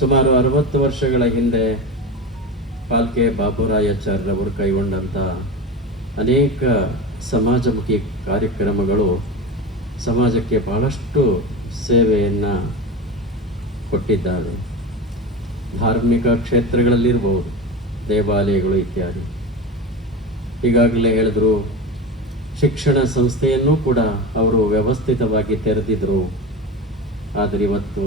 ಸುಮಾರು 60 ವರ್ಷಗಳ ಹಿಂದೆ ಪಾಲ್ಕೆ ಬಾಬುರಾಯಾಚಾರ್ಯರವರು ಕೈಗೊಂಡಂಥ ಅನೇಕ ಸಮಾಜಮುಖಿ ಕಾರ್ಯಕ್ರಮಗಳು ಸಮಾಜಕ್ಕೆ ಬಹಳಷ್ಟು ಸೇವೆಯನ್ನು ಕೊಟ್ಟಿದ್ದಾರೆ. ಧಾರ್ಮಿಕ ಕ್ಷೇತ್ರಗಳಲ್ಲಿರ್ಬೋದು, ದೇವಾಲಯಗಳು ಇತ್ಯಾದಿ. ಈಗಾಗಲೇ ಹೇಳಿದ್ರು, ಶಿಕ್ಷಣ ಸಂಸ್ಥೆಯನ್ನು ಕೂಡ ಅವರು ವ್ಯವಸ್ಥಿತವಾಗಿ ತೆರೆದಿದ್ರು. ಆದರೆ ಇವತ್ತು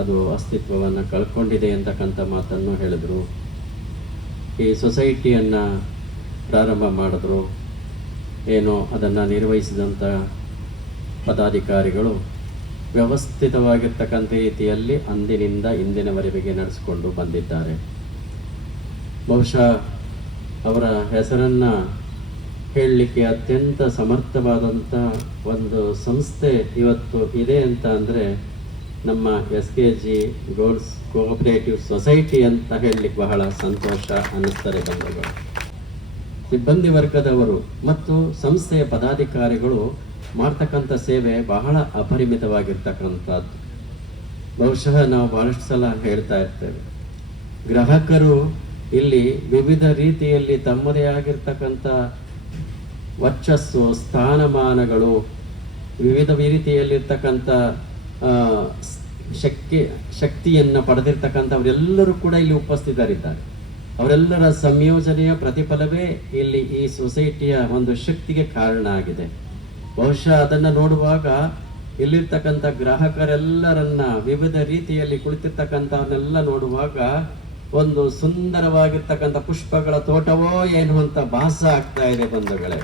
ಅದು ಅಸ್ತಿತ್ವವನ್ನು ಕಳ್ಕೊಂಡಿದೆ ಅಂತಕ್ಕಂಥ ಮಾತನ್ನು ಹೇಳಿದ್ರು. ಈ ಸೊಸೈಟಿಯನ್ನು ಪ್ರಾರಂಭ ಮಾಡಿದ್ರು. ಏನೋ ಅದನ್ನು ನಿರ್ವಹಿಸಿದಂಥ ಪದಾಧಿಕಾರಿಗಳು ವ್ಯವಸ್ಥಿತವಾಗಿರ್ತಕ್ಕಂಥ ರೀತಿಯಲ್ಲಿ ಅಂದಿನಿಂದ ಇಂದಿನವರೆಗೆ ನಡೆಸಿಕೊಂಡು ಬಂದಿದ್ದಾರೆ. ಬಹುಶಃ ಅವರ ಹೆಸರನ್ನು ಹೇಳಲಿಕ್ಕೆ ಅತ್ಯಂತ ಸಮರ್ಥವಾದಂಥ ಒಂದು ಸಂಸ್ಥೆ ಇವತ್ತು ಇದೆ ಅಂತ ಅಂದರೆ ನಮ್ಮ SKG ಗೋಲ್ಸ್ ಕೋಆಪರೇಟಿವ್ ಸೊಸೈಟಿ ಅಂತ ಹೇಳಲಿಕ್ಕೆ ಬಹಳ ಸಂತೋಷ ಅನ್ನಿಸ್ತಾರೆ ಬಂಧುಗಳು. ಸಿಬ್ಬಂದಿ ವರ್ಗದವರು ಮತ್ತು ಸಂಸ್ಥೆಯ ಪದಾಧಿಕಾರಿಗಳು ಮಾಡ್ತಕ್ಕಂಥ ಸೇವೆ ಬಹಳ ಅಪರಿಮಿತವಾಗಿರ್ತಕ್ಕಂಥದ್ದು. ಬಹುಶಃ ನಾವು ಬಹಳಷ್ಟು ಸಲ ಹೇಳ್ತಾ ಇರ್ತೇವೆ, ಗ್ರಾಹಕರು ಇಲ್ಲಿ ವಿವಿಧ ರೀತಿಯಲ್ಲಿ ತಮ್ಮದೇ ಆಗಿರ್ತಕ್ಕಂಥ ವರ್ಚಸ್ಸು, ಸ್ಥಾನಮಾನಗಳು, ವಿವಿಧ ರೀತಿಯಲ್ಲಿರ್ತಕ್ಕಂಥ ಶಕ್ತಿಯನ್ನು ಪಡೆದಿರ್ತಕ್ಕಂಥವರೆಲ್ಲರೂ ಕೂಡ ಇಲ್ಲಿ ಉಪಸ್ಥಿತರಿದ್ದಾರೆ. ಅವರೆಲ್ಲರ ಸಂಯೋಜನೆಯ ಪ್ರತಿಫಲವೇ ಇಲ್ಲಿ ಈ ಸೊಸೈಟಿಯ ಒಂದು ಶಕ್ತಿಗೆ ಕಾರಣ ಆಗಿದೆ. ಬಹುಶಃ ಅದನ್ನು ನೋಡುವಾಗ ಇಲ್ಲಿರ್ತಕ್ಕಂಥ ಗ್ರಾಹಕರೆಲ್ಲರನ್ನ ವಿವಿಧ ರೀತಿಯಲ್ಲಿ ಕುಳಿತಿರ್ತಕ್ಕಂಥವನ್ನೆಲ್ಲ ನೋಡುವಾಗ ಒಂದು ಸುಂದರವಾಗಿರ್ತಕ್ಕಂಥ ಪುಷ್ಪಗಳ ತೋಟವೋ ಏನು ಅಂತ ಭಾಸ ಆಗ್ತಾ ಇದೆ ಬಂಧುಗಳೇ.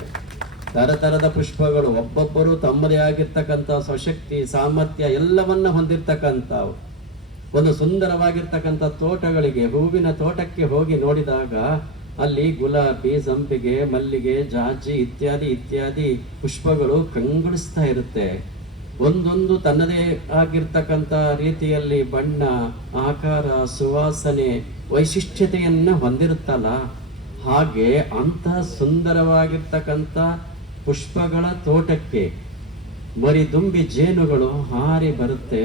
ತರತರದ ಪುಷ್ಪಗಳು, ಒಬ್ಬೊಬ್ಬರು ತಮ್ಮದೇ ಆಗಿರ್ತಕ್ಕಂಥ ಸ್ವಶಕ್ತಿ, ಸಾಮರ್ಥ್ಯ ಎಲ್ಲವನ್ನ ಹೊಂದಿರ್ತಕ್ಕಂಥವು ಒಂದು ಸುಂದರವಾಗಿರ್ತಕ್ಕಂಥ ತೋಟಗಳಿಗೆ, ಹೂವಿನ ತೋಟಕ್ಕೆ ಹೋಗಿ ನೋಡಿದಾಗ ಅಲ್ಲಿ ಗುಲಾಬಿ, ಸಂಪಿಗೆ, ಮಲ್ಲಿಗೆ, ಜಾಜಿ ಇತ್ಯಾದಿ ಇತ್ಯಾದಿ ಪುಷ್ಪಗಳು ಕಂಗೊಳಿಸ್ತಾ ಇರುತ್ತೆ. ಒಂದೊಂದು ತನ್ನದೇ ಆಗಿರ್ತಕ್ಕಂಥ ರೀತಿಯಲ್ಲಿ ಬಣ್ಣ, ಆಕಾರ, ಸುವಾಸನೆ, ವೈಶಿಷ್ಟ್ಯತೆಯನ್ನು ಹೊಂದಿರುತ್ತಲ್ಲ, ಹಾಗೆ ಅಂತಹ ಸುಂದರವಾಗಿರ್ತಕ್ಕಂಥ ಪುಷ್ಪಗಳ ತೋಟಕ್ಕೆ ಮರಿದುಂಬಿ ಜೇನುಗಳು ಹಾರಿ ಬರುತ್ತೆ.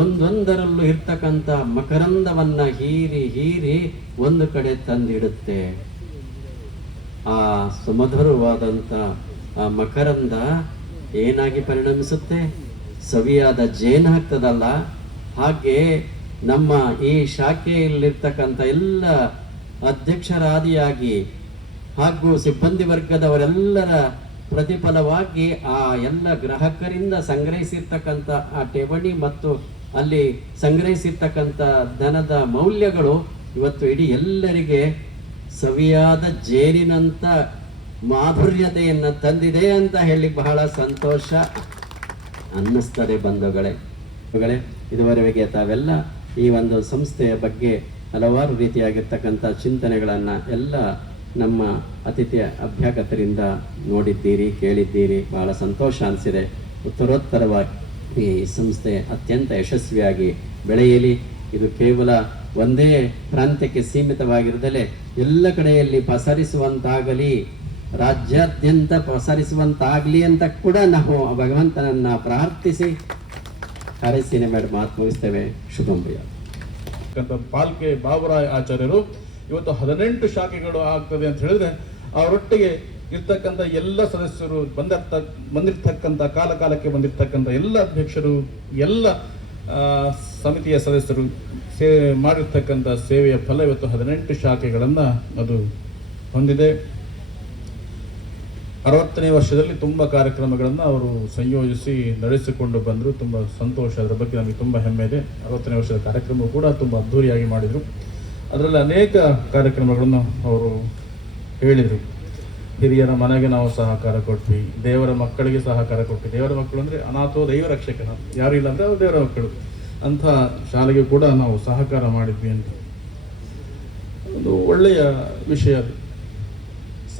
ಒಂದೊಂದರಲ್ಲೂ ಇರ್ತಕ್ಕಂಥ ಮಕರಂದವನ್ನ ಹೀರಿ ಹೀರಿ ಒಂದು ಕಡೆ ತಂದಿಡುತ್ತೆ. ಆ ಸುಮಧುರವಾದಂಥ ಆ ಮಕರಂದ ಏನಾಗಿ ಪರಿಣಮಿಸುತ್ತೆ? ಸವಿಯಾದ ಜೇನಾಗ್ತದಲ್ಲ, ಹಾಗೆ ನಮ್ಮ ಈ ಶಾಖೆಯಲ್ಲಿರ್ತಕ್ಕಂಥ ಎಲ್ಲ ಅಧ್ಯಕ್ಷರಾದಿಯಾಗಿ ಹಾಗೂ ಸಿಬ್ಬಂದಿ ವರ್ಗದವರೆಲ್ಲರ ಪ್ರತಿಫಲವಾಗಿ ಆ ಎಲ್ಲ ಗ್ರಾಹಕರಿಂದ ಸಂಗ್ರಹಿಸಿರ್ತಕ್ಕಂಥ ಆ ಠೇವಣಿ ಮತ್ತು ಅಲ್ಲಿ ಸಂಗ್ರಹಿಸಿರ್ತಕ್ಕಂಥ ಧನದ ಮೌಲ್ಯಗಳು ಇವತ್ತು ಇಡೀ ಎಲ್ಲರಿಗೆ ಸವಿಯಾದ ಜೇನಿನಂಥ ಮಾಧುರ್ಯತೆಯನ್ನು ತಂದಿದೆ ಅಂತ ಹೇಳಿ ಬಹಳ ಸಂತೋಷ ಅನ್ನಿಸ್ತದೆ ಬಂಧುಗಳೇ. ಇದುವರೆಗೆ ತಾವೆಲ್ಲ ಈ ಒಂದು ಸಂಸ್ಥೆಯ ಬಗ್ಗೆ ಹಲವಾರು ರೀತಿಯಾಗಿರ್ತಕ್ಕಂಥ ಚಿಂತನೆಗಳನ್ನು ಎಲ್ಲ ನಮ್ಮ ಅತಿಥಿ ಅಭ್ಯಾಗತರಿಂದ ನೋಡಿದ್ದೀರಿ, ಕೇಳಿದ್ದೀರಿ. ಬಹಳ ಸಂತೋಷ ಅನಿಸಿದೆ. ಉತ್ತರೋತ್ತರವಾಗಿ ಈ ಸಂಸ್ಥೆ ಅತ್ಯಂತ ಯಶಸ್ವಿಯಾಗಿ ಬೆಳೆಯಲಿ. ಇದು ಕೇವಲ ಒಂದೇ ಪ್ರಾಂತ್ಯಕ್ಕೆ ಸೀಮಿತವಾಗಿರದಲೇ ಎಲ್ಲ ಕಡೆಯಲ್ಲಿ ಪಸರಿಸುವಂತಾಗಲಿ, ರಾಜ್ಯಾದ್ಯಂತ ಪಸರಿಸುವಂತಾಗಲಿ ಅಂತ ಕೂಡ ನಾವು ಭಗವಂತನನ್ನ ಪ್ರಾರ್ಥಿಸಿ ಹಾರೈಸಿನ ಮೇಲೆ ಮಾತು ಮುಗಿಸ್ತೇವೆ. ಶುಭಂಭಯ. ಪಾಲ್ಕೆ ಬಾಬುರಾಯ ಆಚಾರ್ಯರು ಇವತ್ತು 18 ಶಾಖೆಗಳು ಆಗ್ತದೆ ಅಂತ ಹೇಳಿದ್ರೆ ಅವರೊಟ್ಟಿಗೆ ಇರ್ತಕ್ಕಂಥ ಎಲ್ಲ ಸದಸ್ಯರು ಬಂದಿರ್ತಕ್ಕಂಥ ಕಾಲಕ್ಕೆ ಬಂದಿರ್ತಕ್ಕಂಥ ಎಲ್ಲ ಅಧ್ಯಕ್ಷರು, ಎಲ್ಲ ಸಮಿತಿಯ ಸದಸ್ಯರು ಮಾಡಿರ್ತಕ್ಕಂಥ ಸೇವೆಯ ಫಲ ಇವತ್ತು 18 ಶಾಖೆಗಳನ್ನು ಅದು ಹೊಂದಿದೆ. 60ನೇ ವರ್ಷದಲ್ಲಿ ತುಂಬ ಕಾರ್ಯಕ್ರಮಗಳನ್ನು ಅವರು ಸಂಯೋಜಿಸಿ ನಡೆಸಿಕೊಂಡು ಬಂದರು. ತುಂಬ ಸಂತೋಷ, ಅದರ ಬಗ್ಗೆ ನಮಗೆ ತುಂಬ ಹೆಮ್ಮೆ ಇದೆ. 60ನೇ ವರ್ಷದ ಕಾರ್ಯಕ್ರಮ ಕೂಡ ತುಂಬ ಅದ್ಧೂರಿಯಾಗಿ ಮಾಡಿದರು. ಅದರಲ್ಲಿ ಅನೇಕ ಕಾರ್ಯಕ್ರಮಗಳನ್ನು ಅವರು ಹೇಳಿದರು. ಹಿರಿಯರ ಮನೆಗೆ ನಾವು ಸಹಕಾರ ಕೊಟ್ವಿ, ದೇವರ ಮಕ್ಕಳಿಗೆ ಸಹಕಾರ ಕೊಟ್ವಿ. ದೇವರ ಮಕ್ಕಳು ಅಂದರೆ ಅನಾಥೋ ದೈವ ರಕ್ಷಕನ, ಯಾರು ಇಲ್ಲ ಅಂದರೆ ಅವರು ದೇವರ ಮಕ್ಕಳು. ಅಂಥ ಶಾಲೆಗೆ ಕೂಡ ನಾವು ಸಹಕಾರ ಮಾಡಿದ್ವಿ ಅಂತ ಒಂದು ಒಳ್ಳೆಯ ವಿಷಯ. ಅದು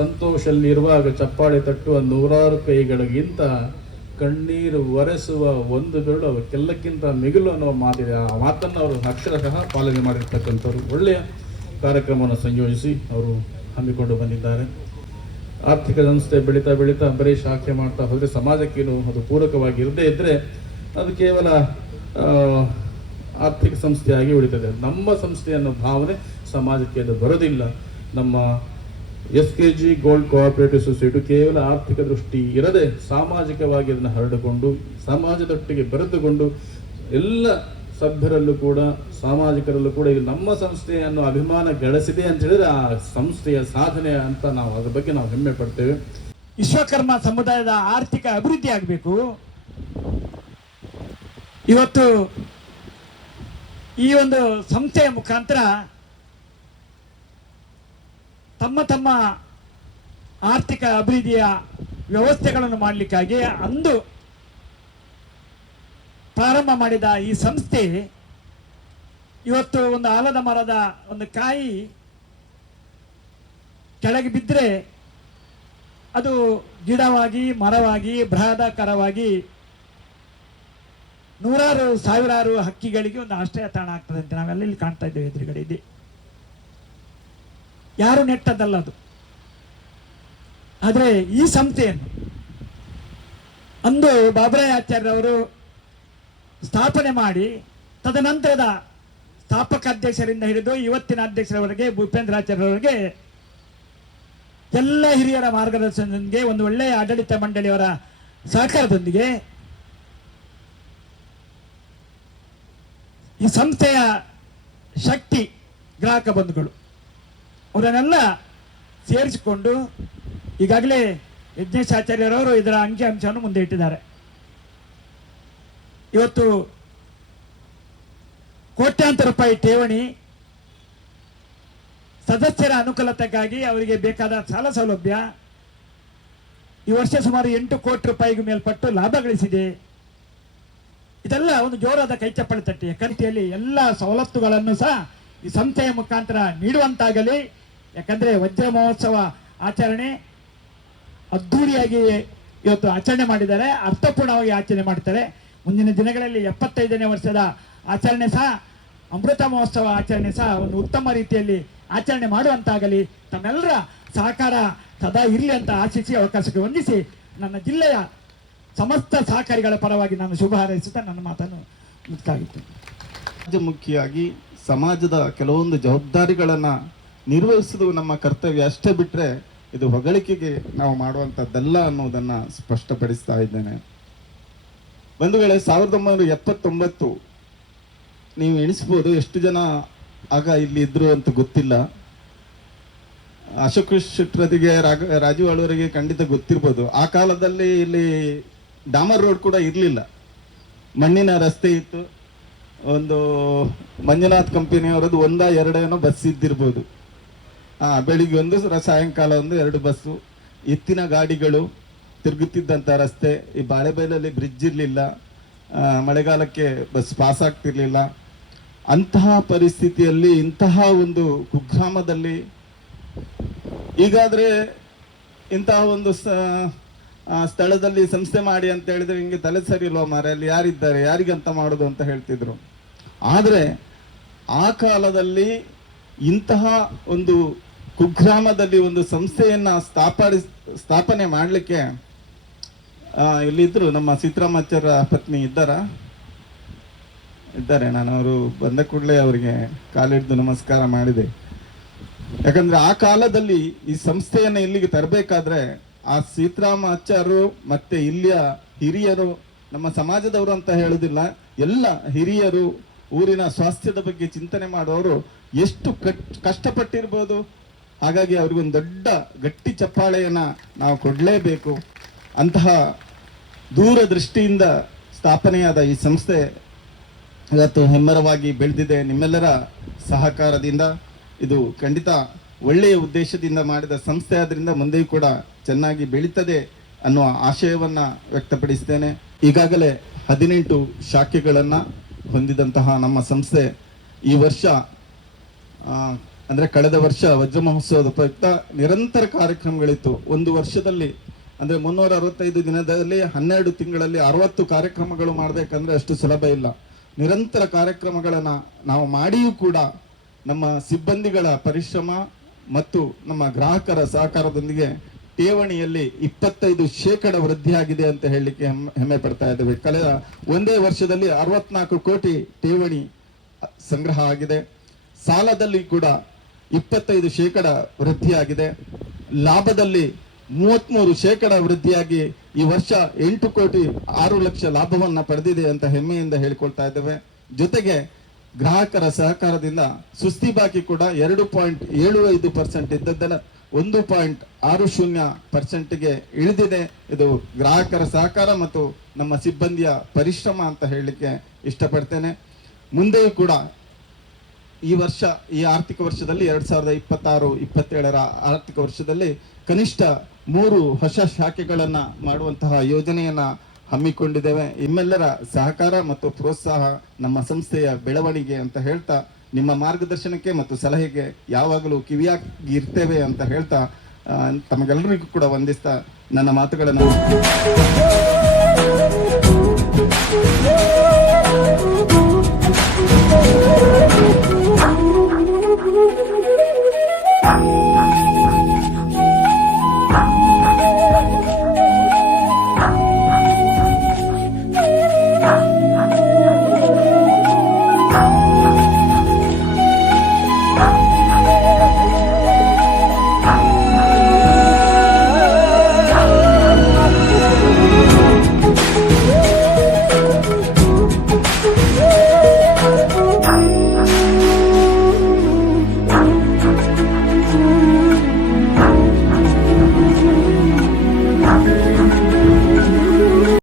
ಸಂತೋಷದಲ್ಲಿ ಇರುವಾಗ ಚಪ್ಪಾಳೆ ತಟ್ಟುವ 100 ಕೈಗಳಿಗಿಂತ ಕಣ್ಣೀರು ಒರೆಸುವ ಒಂದು ಬೆರಳು ಅವಕ್ಕೆಲ್ಲಕ್ಕಿಂತ ಮಿಗಿಲು ಅನ್ನೋ ಮಾತಿದೆ. ಆ ಮಾತನ್ನು ಅವರು ಅಕ್ಷರಶಃ ಪಾಲನೆ ಮಾಡಿರ್ತಕ್ಕಂಥವ್ರು. ಒಳ್ಳೆಯ ಕಾರ್ಯಕ್ರಮವನ್ನು ಸಂಯೋಜಿಸಿ ಅವರು ಹಮ್ಮಿಕೊಂಡು ಬಂದಿದ್ದಾರೆ. ಆರ್ಥಿಕ ಸಂಸ್ಥೆ ಬೆಳೀತಾ ಬೆಳೀತಾ ಬರೀ ಶಾಖೆ ಮಾಡ್ತಾ ಹೋದರೆ ಸಮಾಜಕ್ಕೇನು ಅದು ಪೂರಕವಾಗಿ ಇರದೇ ಇದ್ದರೆ ಅದು ಕೇವಲ ಆರ್ಥಿಕ ಸಂಸ್ಥೆಯಾಗಿ ಉಳಿತದೆ. ನಮ್ಮ ಸಂಸ್ಥೆ ಅನ್ನೋ ಭಾವನೆ ಸಮಾಜಕ್ಕೆ ಅದು ಬರೋದಿಲ್ಲ. ನಮ್ಮ SKG ಗೋಲ್ಡ್ ಕೋಆಪರೇಟಿವ್ ಸೊಸೈಟಿ ಕೇವಲ ಆರ್ಥಿಕ ದೃಷ್ಟಿ ಇರದೆ ಸಾಮಾಜಿಕವಾಗಿ ಅದನ್ನು ಹರಡಿಕೊಂಡು ಸಮಾಜದೊಟ್ಟಿಗೆ ಬೆರೆತುಕೊಂಡು ಎಲ್ಲ ಸಭ್ಯರಲ್ಲೂ ಕೂಡ ಸಾಮಾಜಿಕರಲ್ಲೂ ಕೂಡ ಇದು ನಮ್ಮ ಸಂಸ್ಥೆ ಅನ್ನೋ ಅಭಿಮಾನ ಗಳಿಸಿದೆ ಅಂತ ಹೇಳಿದ್ರೆ ಆ ಸಂಸ್ಥೆಯ ಸಾಧನೆ ಅಂತ ನಾವು ಅದ್ರ ಬಗ್ಗೆ ನಾವು ಹೆಮ್ಮೆ ಪಡ್ತೇವೆ. ವಿಶ್ವಕರ್ಮ ಸಮುದಾಯದ ಆರ್ಥಿಕ ಅಭಿವೃದ್ಧಿ ಆಗಬೇಕು. ಇವತ್ತು ಈ ಒಂದು ಸಂಸ್ಥೆಯ ಮುಖಾಂತರ ತಮ್ಮ ತಮ್ಮ ಆರ್ಥಿಕ ಅಭಿವೃದ್ಧಿಯ ವ್ಯವಸ್ಥೆಗಳನ್ನು ಮಾಡಲಿಕ್ಕಾಗಿ ಅಂದು ಪ್ರಾರಂಭ ಮಾಡಿದ ಈ ಸಂಸ್ಥೆ ಇವತ್ತು ಒಂದು ಆಲದ ಮರದ ಒಂದು ಕಾಯಿ ಕೆಳಗೆ ಬಿದ್ದರೆ ಅದು ಗಿಡವಾಗಿ ಮರವಾಗಿ ಬೃಹದಾಕಾರವಾಗಿ ನೂರಾರು ಸಾವಿರಾರು ಹಕ್ಕಿಗಳಿಗೆ ಒಂದು ಆಶ್ರಯ ತಾಣ ಆಗ್ತದೆ ಅಂತ ನಾವೆಲ್ಲ ಇಲ್ಲಿ ಕಾಣ್ತಾ ಇದ್ದೇವೆ. ಎದುರುಗಡೆ ಇದೆ, ಯಾರು ನೆಟ್ಟದಲ್ಲ ಅದು. ಆದರೆ ಈ ಸಂಸ್ಥೆಯನ್ನು ಅಂದು ಬಾಬರಾಯ ಆಚಾರ್ಯರವರು ಸ್ಥಾಪನೆ ಮಾಡಿ ತದನಂತರದ ಸ್ಥಾಪಕ ಅಧ್ಯಕ್ಷರಿಂದ ಹಿಡಿದು ಇವತ್ತಿನ ಅಧ್ಯಕ್ಷರವರೆಗೆ ಭೂಪೇಂದ್ರಾಚಾರ್ಯವರೆಗೆ ಎಲ್ಲ ಹಿರಿಯರ ಮಾರ್ಗದರ್ಶನದೊಂದಿಗೆ ಒಂದು ಒಳ್ಳೆಯ ಆಡಳಿತ ಮಂಡಳಿಯವರ ಸಹಕಾರದೊಂದಿಗೆ ಈ ಸಂಸ್ಥೆಯ ಶಕ್ತಿ ಗ್ರಾಹಕ ಬಂಧುಗಳು ಅವರನ್ನೆಲ್ಲ ಸೇರಿಸಿಕೊಂಡು ಈಗಾಗಲೇ ಯಜ್ಞೇಶ್ ಆಚಾರ್ಯರವರು ಇದರ ಅಂಕಿಅಂಶವನ್ನು ಮುಂದೆ ಇಟ್ಟಿದ್ದಾರೆ. ಇವತ್ತು ಕೋಟ್ಯಾಂತರ ರೂಪಾಯಿ ಠೇವಣಿ, ಸದಸ್ಯರ ಅನುಕೂಲತೆಗಾಗಿ ಅವರಿಗೆ ಬೇಕಾದ ಸಾಲ ಸೌಲಭ್ಯ, ಈ ವರ್ಷ ಸುಮಾರು 8 ಕೋಟಿ ರೂಪಾಯಿಗೂ ಮೇಲ್ಪಟ್ಟು ಲಾಭ ಗಳಿಸಿದೆ. ಇದೆಲ್ಲ ಒಂದು ಜೋರಾದ ಕೈಚಪ್ಪಳೆ ತಟ್ಟಿ ಕಂತಿಯಲ್ಲಿ ಎಲ್ಲ ಸವಲತ್ತುಗಳನ್ನು ಸಹ ಈ ಸಂಸ್ಥೆಯ ಮುಖಾಂತರ ನೀಡುವಂತಾಗಲಿ. ಯಾಕಂದ್ರೆ ವಜ್ರ ಮಹೋತ್ಸವ ಆಚರಣೆ ಅದ್ಧೂರಿಯಾಗಿ ಇವತ್ತು ಆಚರಣೆ ಮಾಡಿದ್ದಾರೆ, ಅರ್ಥಪೂರ್ಣವಾಗಿ ಆಚರಣೆ ಮಾಡ್ತಾರೆ. ಮುಂದಿನ ದಿನಗಳಲ್ಲಿ 75ನೇ ವರ್ಷದ ಆಚರಣೆ ಸಹ, ಅಮೃತ ಮಹೋತ್ಸವ ಆಚರಣೆ ಸಹ ಒಂದು ಉತ್ತಮ ರೀತಿಯಲ್ಲಿ ಆಚರಣೆ ಮಾಡುವಂತಾಗಲಿ. ತಮ್ಮೆಲ್ಲರ ಸಹಕಾರ ಸದಾ ಇರಲಿ ಅಂತ ಆಶಿಸಿ ಅವಕಾಶಕ್ಕೆ ವಂದಿಸಿ ನನ್ನ ಜಿಲ್ಲೆಯ ಸಮಸ್ತ ಸಹಕಾರಿಗಳ ಪರವಾಗಿ ನಾನು ಶುಭ ಹಾರೈಸುತ್ತಾ ನನ್ನ ಮಾತನ್ನು ಮುಕ್ತಾಗಿದ್ದೇನೆ. ರಾಜ್ಯಮುಖಿಯಾಗಿ ಸಮಾಜದ ಕೆಲವೊಂದು ಜವಾಬ್ದಾರಿಗಳನ್ನು ನಿರ್ವಹಿಸುವುದು ನಮ್ಮ ಕರ್ತವ್ಯ ಅಷ್ಟೇ ಬಿಟ್ಟರೆ ಇದು ಹೊಗಳಿಕೆಗೆ ನಾವು ಮಾಡುವಂಥದ್ದಲ್ಲ ಅನ್ನೋದನ್ನು ಸ್ಪಷ್ಟಪಡಿಸ್ತಾ ಇದ್ದೇನೆ. ಬಂಧುಗಳೇ, 1979 ನೀವು ಎಣಿಸ್ಬೋದು ಎಷ್ಟು ಜನ ಆಗ ಇಲ್ಲಿ ಇದ್ರು ಅಂತ ಗೊತ್ತಿಲ್ಲ. ಅಶೋಕ್ ಶೆಟ್ಟರಿಗೆ ರಾಜೀವ್ ಆಳ್ವರಿಗೆ ಖಂಡಿತ ಗೊತ್ತಿರ್ಬೋದು. ಆ ಕಾಲದಲ್ಲಿ ಇಲ್ಲಿ ಡಾಮರ್ ರೋಡ್ ಕೂಡ ಇರಲಿಲ್ಲ, ಮಣ್ಣಿನ ರಸ್ತೆ ಇತ್ತು. ಒಂದು ಮಂಜುನಾಥ್ ಕಂಪನಿಯವರದ್ದು 1-2 ಬಸ್ ಇದ್ದಿರ್ಬೋದು. ಬೆಳಿಗ್ಗೆ ಒಂದು, ಸಾಯಂಕಾಲ ಒಂದು 2 ಬಸ್ಸು, ಎತ್ತಿನ ಗಾಡಿಗಳು ತಿರುಗುತ್ತಿದ್ದಂಥ ರಸ್ತೆ. ಈ ಬಾಳೆಬೈಲಲ್ಲಿ ಬ್ರಿಡ್ಜ್ ಇರಲಿಲ್ಲ, ಮಳೆಗಾಲಕ್ಕೆ ಬಸ್ ಪಾಸ್ ಆಗ್ತಿರ್ಲಿಲ್ಲ. ಅಂತಹ ಪರಿಸ್ಥಿತಿಯಲ್ಲಿ ಇಂತಹ ಒಂದು ಕುಗ್ರಾಮದಲ್ಲಿ ಈಗಾದರೆ ಇಂತಹ ಒಂದು ಸ್ಥಳದಲ್ಲಿ ಸಂಸ್ಥೆ ಮಾಡಿ ಅಂತ ಹೇಳಿದ್ರೆ ಹಿಂಗೆ ತಲೆ ಸರಿ ಇಲ್ವಾ ಮಾರೆ, ಅಲ್ಲಿ ಯಾರಿದ್ದಾರೆ, ಯಾರಿಗಂತ ಮಾಡೋದು ಅಂತ ಹೇಳ್ತಿದ್ರು. ಆದರೆ ಆ ಕಾಲದಲ್ಲಿ ಇಂತಹ ಒಂದು ಕುಗ್ರಾಮದಲ್ಲಿ ಒಂದು ಸಂಸ್ಥೆಯನ್ನ ಸ್ಥಾಪನೆ ಮಾಡಲಿಕ್ಕೆ ಇಲ್ಲಿದ್ರು ನಮ್ಮ ಸೀತಾರಾಮಾಚಾರ್ಯ ಪತ್ನಿ ಇದ್ದಾರೆ. ನಾನು ಅವರು ಬಂದ ಕೂಡಲೇ ಅವರಿಗೆ ಕಾಲಿಡ್ದು ನಮಸ್ಕಾರ ಮಾಡಿದೆ. ಯಾಕಂದ್ರೆ ಆ ಕಾಲದಲ್ಲಿ ಈ ಸಂಸ್ಥೆಯನ್ನು ಇಲ್ಲಿಗೆ ತರಬೇಕಾದ್ರೆ ಆ ಸೀತಾರಾಮಾಚಾರ್ಯರು ಮತ್ತೆ ಇಲ್ಲಿಯ ಹಿರಿಯರು, ನಮ್ಮ ಸಮಾಜದವರು ಅಂತ ಹೇಳುದಿಲ್ಲ, ಎಲ್ಲ ಹಿರಿಯರು, ಊರಿನ ಸ್ವಾಸ್ಥ್ಯದ ಬಗ್ಗೆ ಚಿಂತನೆ ಮಾಡುವವರು ಎಷ್ಟು ಕಷ್ಟಪಟ್ಟಿರ್ಬೋದು. ಹಾಗಾಗಿ ಅವ್ರಿಗೊಂದು ದೊಡ್ಡ ಗಟ್ಟಿ ಚಪ್ಪಾಳೆಯನ್ನ ನಾವು ಕೊಡಲೇಬೇಕು. ಅಂತಹ ದೂರದೃಷ್ಟಿಯಿಂದ ಸ್ಥಾಪನೆಯಾದ ಈ ಸಂಸ್ಥೆ ಇವತ್ತು ಹೆಮ್ಮರವಾಗಿ ಬೆಳೆದಿದೆ. ನಿಮ್ಮೆಲ್ಲರ ಸಹಕಾರದಿಂದ ಇದು ಖಂಡಿತ ಒಳ್ಳೆಯ ಉದ್ದೇಶದಿಂದ ಮಾಡಿದ ಸಂಸ್ಥೆ ಆದ್ರಿಂದ ಮುಂದೆಯೂ ಕೂಡ ಚೆನ್ನಾಗಿ ಬೆಳೀತದೆ ಅನ್ನುವ ಆಶಯವನ್ನ ವ್ಯಕ್ತಪಡಿಸ್ತೇನೆ. ಈಗಾಗಲೇ 18 ಶಾಖೆಗಳನ್ನು ಹೊಂದಿದಂತಹ ನಮ್ಮ ಸಂಸ್ಥೆ ಈ ವರ್ಷ ಅಂದರೆ ಕಳೆದ ವರ್ಷ ವಜ್ರ ಮಹೋತ್ಸವದ ಪ್ರಯುಕ್ತ ನಿರಂತರ ಕಾರ್ಯಕ್ರಮಗಳಿತ್ತು. ಒಂದು ವರ್ಷದಲ್ಲಿ ಅಂದರೆ 365 ದಿನದಲ್ಲಿ 12 ತಿಂಗಳಲ್ಲಿ 60 ಕಾರ್ಯಕ್ರಮಗಳು ಮಾಡಬೇಕಂದ್ರೆ ಅಷ್ಟು ಸುಲಭ ಇಲ್ಲ. ನಿರಂತರ ಕಾರ್ಯಕ್ರಮಗಳನ್ನು ನಾವು ಮಾಡಿಯೂ ಕೂಡ ನಮ್ಮ ಸಿಬ್ಬಂದಿಗಳ ಪರಿಶ್ರಮ ಮತ್ತು ನಮ್ಮ ಗ್ರಾಹಕರ ಸಹಕಾರದೊಂದಿಗೆ ಠೇವಣಿಯಲ್ಲಿ 25% ವೃದ್ಧಿಯಾಗಿದೆ ಅಂತ ಹೇಳಲಿಕ್ಕೆ ಹೆಮ್ಮೆ ಪಡ್ತಾ ಇದ್ದೇವೆ. ಕಳೆದ ಒಂದೇ ವರ್ಷದಲ್ಲಿ 64 ಕೋಟಿ ಠೇವಣಿ ಸಂಗ್ರಹ ಆಗಿದೆ. ಸಾಲದಲ್ಲಿ ಕೂಡ 25% ವೃದ್ಧಿಯಾಗಿದೆ. ಲಾಭದಲ್ಲಿ 33% ವೃದ್ಧಿಯಾಗಿ ಈ ವರ್ಷ 8,06,00,000 ಲಾಭವನ್ನ ಪಡೆದಿದೆ ಅಂತ ಹೆಮ್ಮೆಯಿಂದ ಹೇಳಿಕೊಳ್ತಾ ಇದ್ದೇವೆ. ಜೊತೆಗೆ ಗ್ರಾಹಕರ ಸಹಕಾರದಿಂದ ಸುಸ್ತಿ ಬಾಕಿ ಕೂಡ 2.75% ಇದ್ದದ್ದನ್ನ 1.60% ಇಳಿದಿದೆ. ಇದು ಗ್ರಾಹಕರ ಸಹಕಾರ ಮತ್ತು ನಮ್ಮ ಸಿಬ್ಬಂದಿಯ ಪರಿಶ್ರಮ ಅಂತ ಹೇಳಲಿಕ್ಕೆ ಇಷ್ಟಪಡ್ತೇನೆ. ಮುಂದೆಯೂ ಕೂಡ ಈ ವರ್ಷ, ಈ ಆರ್ಥಿಕ ವರ್ಷದಲ್ಲಿ 2026-27 ಆರ್ಥಿಕ ವರ್ಷದಲ್ಲಿ ಕನಿಷ್ಠ 3 ಹೊಸ ಶಾಖೆಗಳನ್ನ ಮಾಡುವಂತಹ ಯೋಜನೆಯನ್ನ ಹಮ್ಮಿಕೊಂಡಿದ್ದೇವೆ. ನಿಮ್ಮೆಲ್ಲರ ಸಹಕಾರ ಮತ್ತು ಪ್ರೋತ್ಸಾಹ ನಮ್ಮ ಸಂಸ್ಥೆಯ ಬೆಳವಣಿಗೆ ಅಂತ ಹೇಳ್ತಾ, ನಿಮ್ಮ ಮಾರ್ಗದರ್ಶನಕ್ಕೆ ಮತ್ತು ಸಲಹೆಗೆ ಯಾವಾಗಲೂ ಕಿವಿಯಾಗಿ ಇರ್ತೇವೆ ಅಂತ ಹೇಳ್ತಾ, ತಮಗೆಲ್ಲರಿಗೂ ಕೂಡ ವಂದಿಸ್ತಾ ನನ್ನ ಮಾತುಗಳನ್ನು